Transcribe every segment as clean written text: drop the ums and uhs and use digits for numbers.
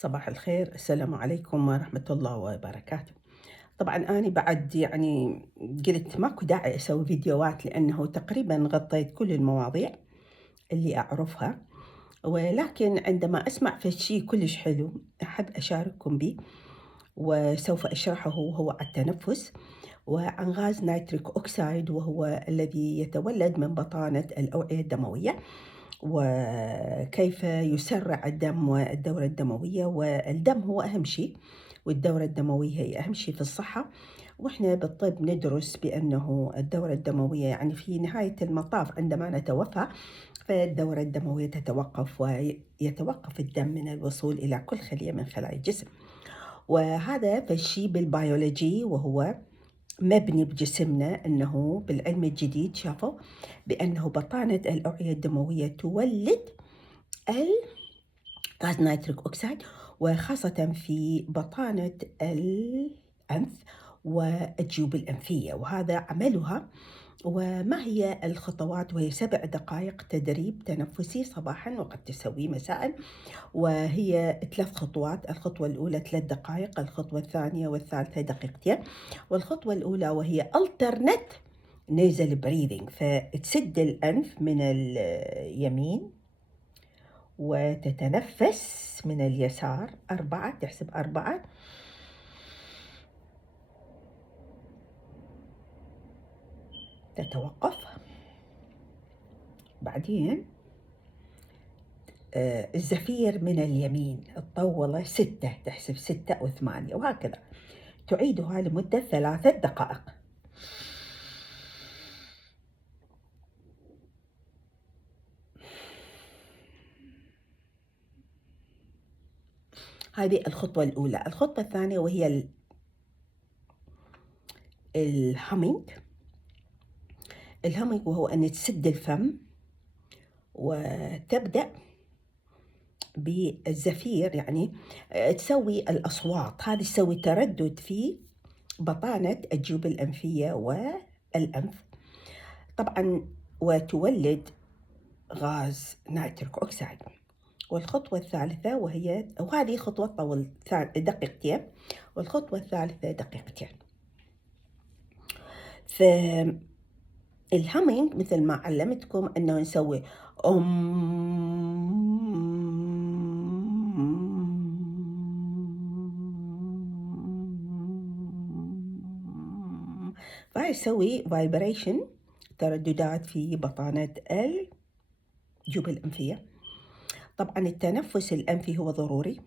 صباح الخير، السلام عليكم ورحمة الله وبركاته. طبعًا أنا بعد قُلت ماكو داعي أسوي فيديوهات لأنه تقريبًا غطيت كل المواضيع اللي أعرفها، ولكن عندما أسمع شي كلش حلو أحب أشارككم به، وسوف أشرحه هو التنفس وعن غاز نايترك أوكسايد، وهو الذي يتولد من بطانة الأوعية الدموية، وكيف يسرع الدم والدورة الدموية، والدم هو أهم شيء والدورة الدموية هي أهم شيء في الصحة. وإحنا بالطب ندرس بأنه الدورة الدموية يعني في نهاية المطاف عندما نتوفى فالدورة الدموية تتوقف ويتوقف الدم من الوصول إلى كل خلية من خلايا الجسم، وهذا فالشيء بالبيولوجي وهو مبني بجسمنا. أنه بالعلم الجديد شافوا بأنه بطانة الأوعية الدموية تولد غاز نايتريك أوكسايد، وخاصة في بطانة الأنف والجيوب الأنفية، وهذا عملها. وما هي الخطوات؟ وهي 7 دقائق تدريب تنفسي صباحا وقد تسويه مساء، وهي 3 خطوات. الخطوة الأولى 3 دقائق، الخطوة الثانية والثالثة دقيقتين. والخطوة الأولى وهي alternate nasal breathing، فتسد الأنف من اليمين وتتنفس من اليسار 4، تحسب 4، تتوقف. بعدين الزفير من اليمين تطوله 6، تحسب 6 و8، وهكذا تعيدها لمدة 3 دقائق. هذه الخطوة الأولى. الخطوة الثانية وهي الهامينج، وهو أن تسد الفم وتبدأ بالزفير، يعني تسوي الأصوات هذه، تسوي تردد في بطانة الجيوب الأنفية والأنف طبعا، وتولد غاز نايترك أوكسايد. والخطوة الثالثة وهذه خطوة طول دقيقتين، والخطوة الثالثة دقيقتين. فالهامينج مثل ما علمتكم أنه نسوي فيسوي فايبريشن، ترددات في بطانة الجيوب الأنفية. طبعا التنفس الأنفي هو ضروري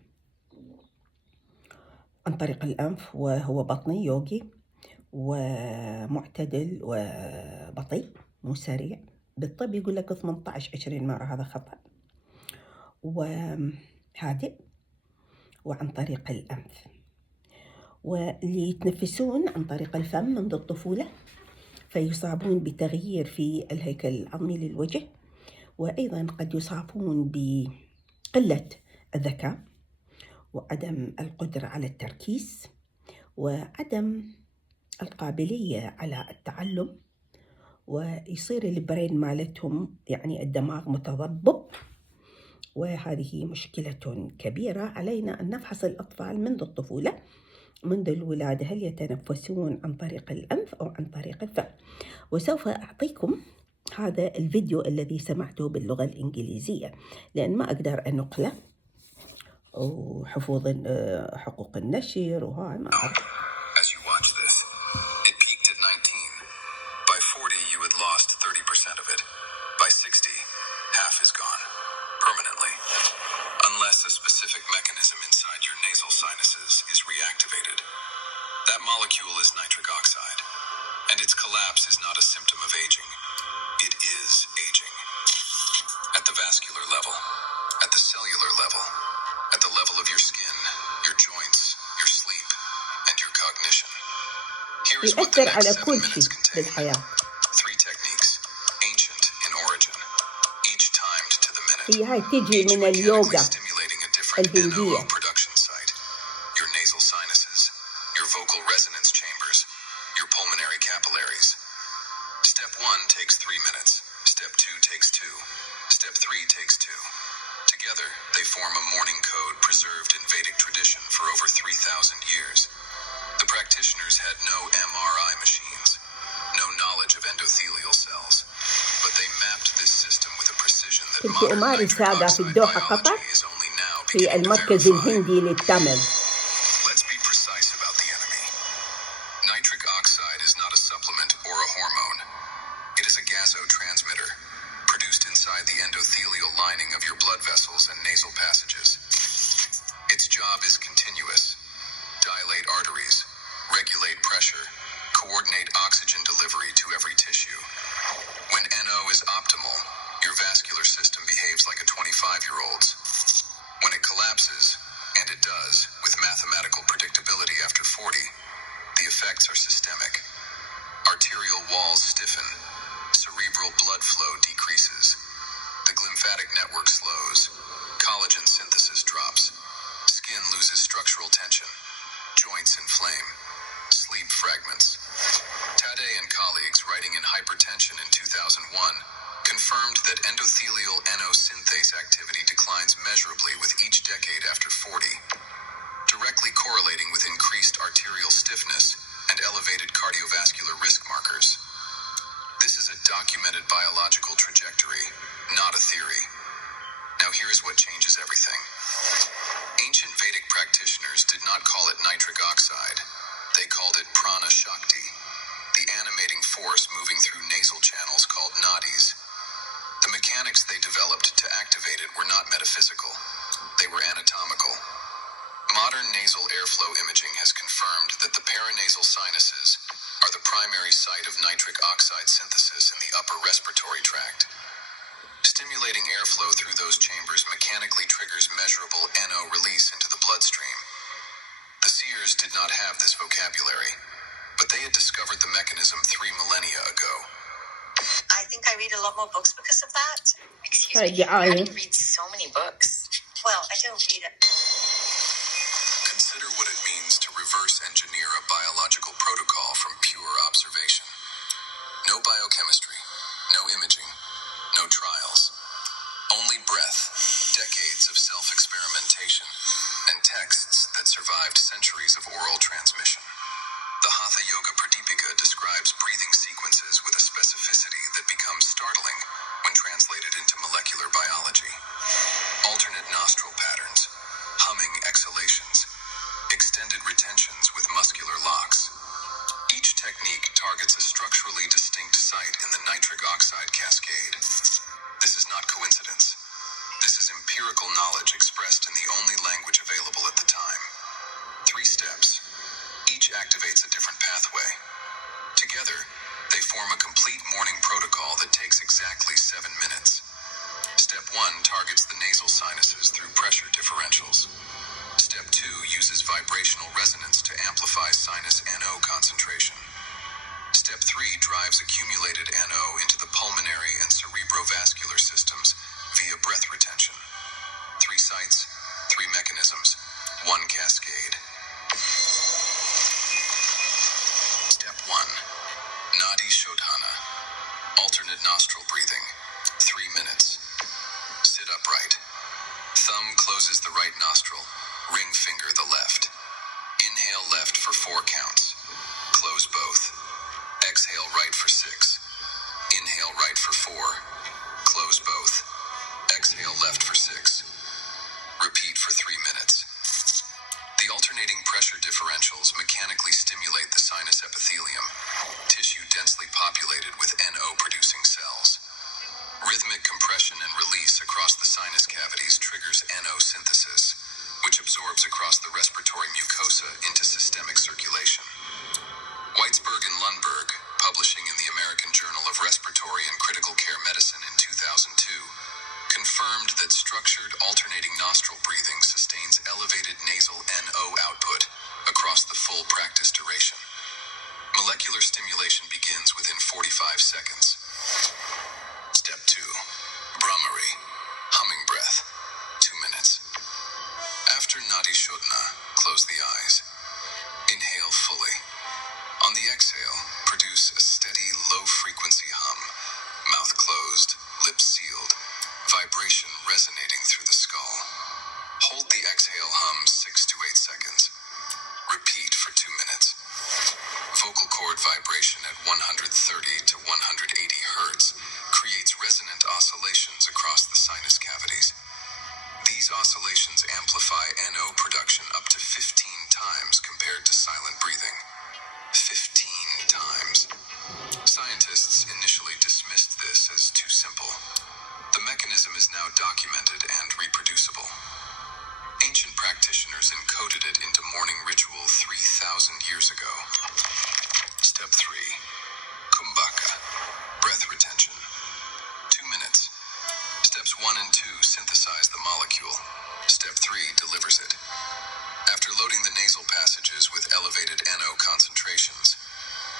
عن طريق الأنف، وهو بطني يوغي ومعتدل وبطيء مو سريع. بالطب يقول لك 18-20 مرة، هذا خطأ. وهادئ وعن طريق الأنف. واللي يتنفسون عن طريق الفم منذ الطفولة فيصابون بتغيير في الهيكل العظمي للوجه، وأيضا قد يصابون بقلة الذكاء وعدم القدرة على التركيز وعدم القابلية على التعلم، ويصير البرين مالتهم يعني الدماغ متضبب، وهذه مشكلة كبيرة. علينا أن نفحص الأطفال منذ الطفولة، منذ الولادة، هل يتنفسون عن طريق الأنف أو عن طريق الفم. وسوف أعطيكم هذا الفيديو الذي سمعته باللغة الإنجليزية لأن ما أقدر أنقله، وحفوظ حقوق النشر وهاي ما أعرف. As you watch this, it peaked at 19. By 40, you had lost 30% of it. By 60, half is gone. Permanently. Unless a specific mechanism inside your nasal sinuses is reactivated. That molecule is nitric oxide. And its collapse is not a symptom of aging. It is aging. At the vascular level. At the cellular level. At the level of your skin, your joints, your sleep, and your cognition. Here is what the next 7 minutes contain. 3 techniques, ancient in origin, each timed to the minute. Each mechanically stimulating a different NO production site. Your nasal sinuses, your vocal resonance chambers, your pulmonary capillaries. Step 1 takes 3 minutes. Step 2 takes 2. Step 3 takes 2. Together, They form a morning code preserved in Vedic tradition for over 3,000 years. The practitioners had no MRI machines, no knowledge of endothelial cells, but they mapped this system with a precision that كنت modern أمارس nitric هذا في oxide الدوحة قطر biology is only now في beginning to المركز verify. الهندي للتمل. Let's be precise about the enemy. Nitric oxide is not a supplement or a hormone. It is a gasotransmitter, produced inside the endothelial lining of your blood vessels and nasal passages. Its job is continuous. Dilate arteries, regulate pressure, coordinate oxygen delivery to every tissue. When NO is optimal, your vascular system behaves like a 25-year-old's. When it collapses, and it does, with mathematical predictability after 40, the effects are systemic. Arterial walls stiffen, cerebral blood flow decreases, the glymphatic network slows, collagen synthesis drops, skin loses structural tension, joints inflame, sleep fragments. Tadei and colleagues writing in Hypertension in 2001 confirmed that endothelial NO synthase activity declines measurably with each decade after 40, directly correlating with increased arterial stiffness and elevated cardiovascular risk markers. This is a documented biological trajectory, not a theory. Now here is what changes everything. Ancient Vedic practitioners did not call it nitric oxide. They called it prana shakti, the animating force moving through nasal channels called nadis. The mechanics they developed to activate it were not metaphysical. They were anatomical. Modern nasal airflow imaging has confirmed that the paranasal sinuses are the primary site of nitric oxide synthesis in the upper respiratory tract. Stimulating airflow through those chambers mechanically triggers measurable NO release into the bloodstream. The seers did not have this vocabulary, but they had discovered the mechanism 3 millennia ago. I think I read a lot more books because of that. Excuse هاي me. How do دعاية. you read so many books? Well, I don't read it. Consider what it means to reverse engineer a biological protocol from pure observation. No biochemistry, no imaging, no trials. Only breath, decades of self-experimentation, and texts that survived centuries of oral transmission. The Hatha Yoga Pradipika describes breathing sequences with a specificity that becomes startling when translated into molecular biology. Alternate nostril patterns, humming exhalations, extended retentions with muscular locks. Each technique targets a structurally distinct site in the nitric oxide cascade. This is not coincidence. This is empirical knowledge expressed in the only language available at the time. 3 steps. Each activates a different pathway. Together, they form a complete morning protocol that takes exactly 7 minutes. Step 1 targets the nasal sinuses through pressure differentials. Step 2 uses vibrational resonance to amplify sinus NO concentration. Step 3 drives accumulated NO into the pulmonary and cerebrovascular systems via breath retention. 3 sites, 3 mechanisms, 1 cascade. Step 1. Nadi Shodhana. Alternate nostril breathing. 3 minutes. Sit upright. Thumb closes the right nostril. Ring finger the left. Inhale left for 4 counts. Close both. Exhale right for 6. Inhale right for 4. Close both. Exhale left for 6. Repeat for 3 minutes. The alternating pressure differentials mechanically stimulate the sinus epithelium, tissue densely populated with NO-producing cells. Rhythmic compression and release across the sinus cavities triggers NO synthesis, which absorbs across the respiratory mucosa into systemic circulation. Weitzberg and Lundberg, publishing in the American Journal of Respiratory and Critical Care Medicine in 2002, confirmed that structured alternating nostril breathing sustains elevated nasal NO output across the full practice duration. Molecular stimulation begins within 45 seconds. Step 2. Brahmari, humming breath, 2 minutes. After Nadi Shodhana, close the eyes. Inhale fully. On the exhale, produce a steady, low-frequency hum, mouth closed, lips sealed, vibration resonating through the skull. Hold the exhale hum 6 to 8 seconds. Repeat for 2 minutes. Vocal cord vibration at 130 to 180 hertz creates resonant oscillations across the sinus cavities. These oscillations amplify NO production up to 15 times compared to silent breathing. 15 times. Scientists initially dismissed this as too simple. The mechanism is now documented and reproducible. Ancient practitioners encoded it into morning ritual 3,000 years ago. Step 3. Kumbhaka. Breath retention. 2 minutes. Steps 1 and 2 synthesize the molecule. Step 3 delivers it. After loading the nasal passages with elevated NO concentrations,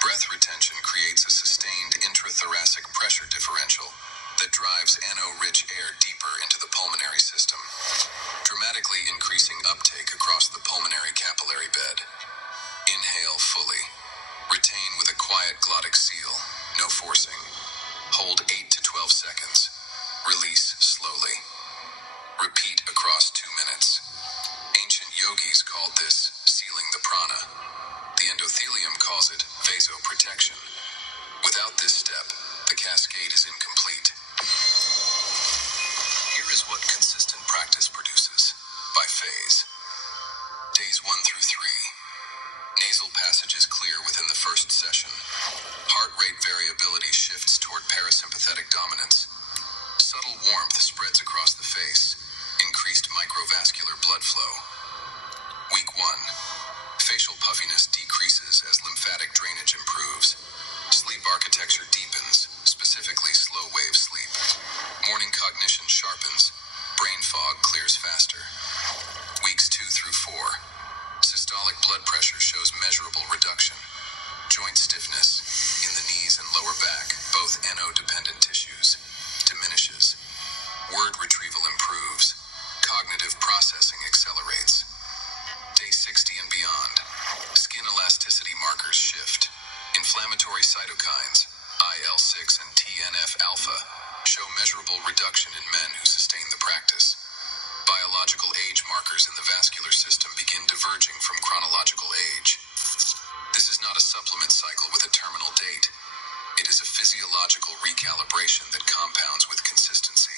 breath retention creates a sustained intrathoracic pressure differential that drives NO-rich air deeper into the pulmonary system, dramatically increasing uptake across the pulmonary capillary bed. Inhale fully. Retain with a quiet glottic seal, no forcing. Hold 8 to 12 seconds. Release slowly. Repeat across 2 minutes. Ancient yogis called this sealing the prana. The endothelium calls it vasoprotection. Without this step, the cascade is incomplete. Here is what consistent practice produces, by phase. Days 1 through 3. Nasal passages clear within the first session. Heart rate variability shifts toward parasympathetic dominance. Subtle warmth spreads across the face. Increased microvascular blood flow. Week 1. Facial puffiness decreases as lymphatic drainage improves. Sleep architecture deepens, specifically slow wave sleep. Morning cognition sharpens. Brain fog clears faster. Weeks 2 through 4. Systolic blood pressure shows measurable reduction. Joint stiffness in the knees and lower back, both NO-dependent tissues, diminishes. Word retrieval improves. Cognitive processing accelerates. Day 60 and beyond. Skin elasticity markers shift. Inflammatory cytokines, IL-6 and TNF-alpha, show measurable reduction in men who sustain the practice. Biological age markers in the vascular system begin diverging from chronological age. This is not a supplement cycle with a terminal date. It is a physiological recalibration that compounds with consistency.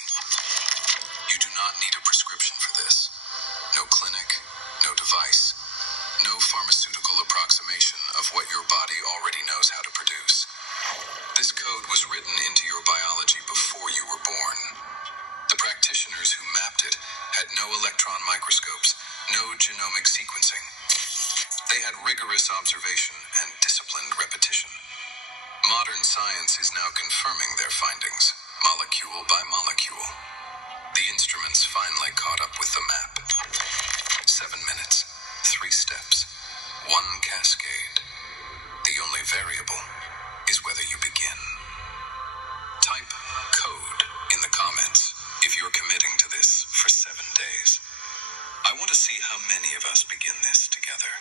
You do not need a prescription for this. No clinic, no device, no pharmaceutical approximation of what your body already knows how to produce. This code was written into your biology before you were born. The practitioners who mapped it had no electron microscopes, no genomic sequencing. They had rigorous observation and disciplined repetition. Modern science is now confirming their findings, molecule by molecule. The instruments finally caught up with the map. 7 minutes, 3 steps, 1 cascade. The only variable is whether you begin. Type code in the comments if you're committing to this for 7 days. I want to see how many of us begin this together.